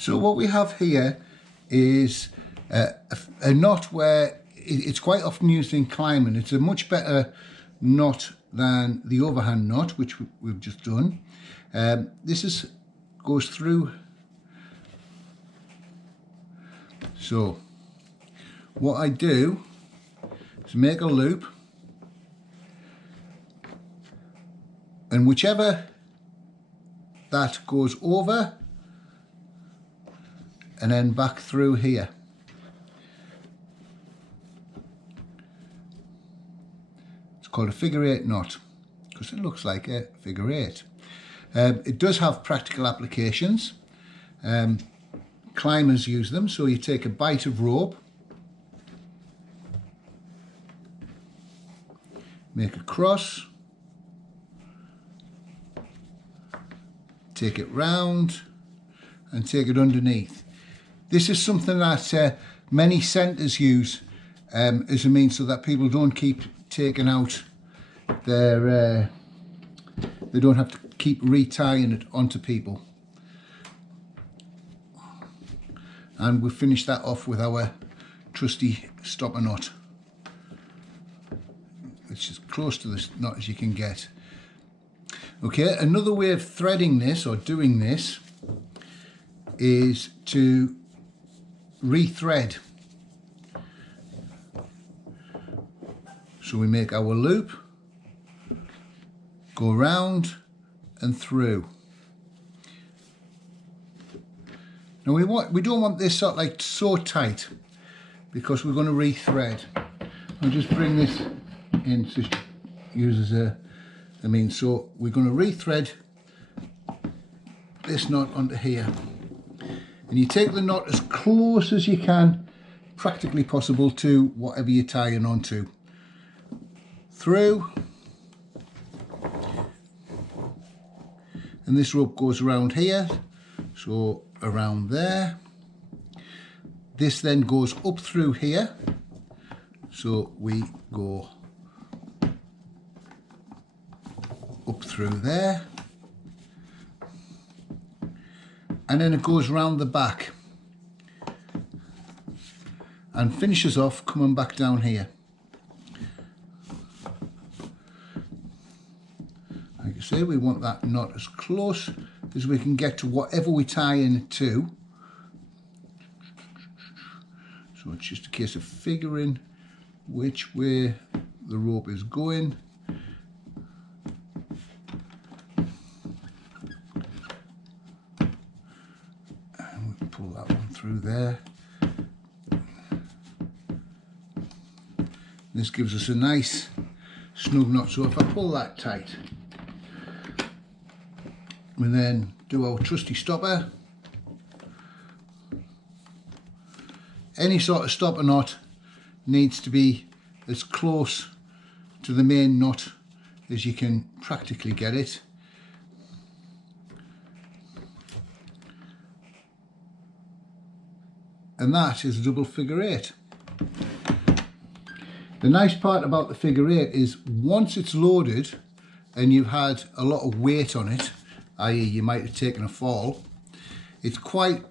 So what we have here is a knot where it's quite often used in climbing. It's a much better knot than the overhand knot, which we've just done. This goes through. So what I do is make a loop, and whichever that goes over and then back through here. It's called a figure 8 knot because it looks like a figure 8. It does have practical applications. Climbers use them. So you take a bight of rope, make a cross, take it round and take it underneath. This is something that many centres use as a means so that people don't keep taking out their, they don't have to keep retying it onto people. And we finish that off with our trusty stopper knot, which is close to the knot as you can get. Okay, another way of threading this or doing this is to rethread. So we make our loop, go round and through. Now we don't want this sort of like so tight because we're going to rethread. I'll just bring this in to use as a means. So we're going to rethread this knot onto here, and you take the knot as close as you can, practically possible, to whatever you're tying onto. Through, and this rope goes around here, so around there. This then goes up through here, so we go up through there, and then it goes round the back and finishes off coming back down here. Like I say, we want that knot as close as we can get to whatever we tie in it to. So it's just a case of figuring which way the rope is going. And we can pull that one through there. This gives us a nice snug knot. So if I pull that tight, we then do our trusty stopper. Any sort of stopper knot needs to be as close to the main knot as you can practically get it. And that is a double figure 8. The nice part about the figure 8 is once it's loaded and you've had a lot of weight on it, i.e. you might have taken a fall, it's quite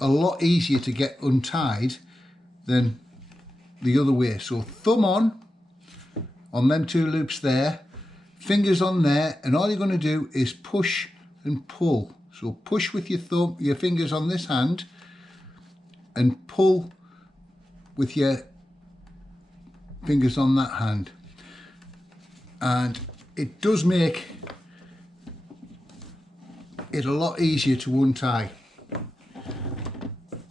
a lot easier to get untied than the other way. So thumb on them two loops there, fingers on there, and all you're going to do is push and pull. So push with your thumb, your fingers on this hand, and pull with your fingers on that hand. And it does make it a lot easier to untie.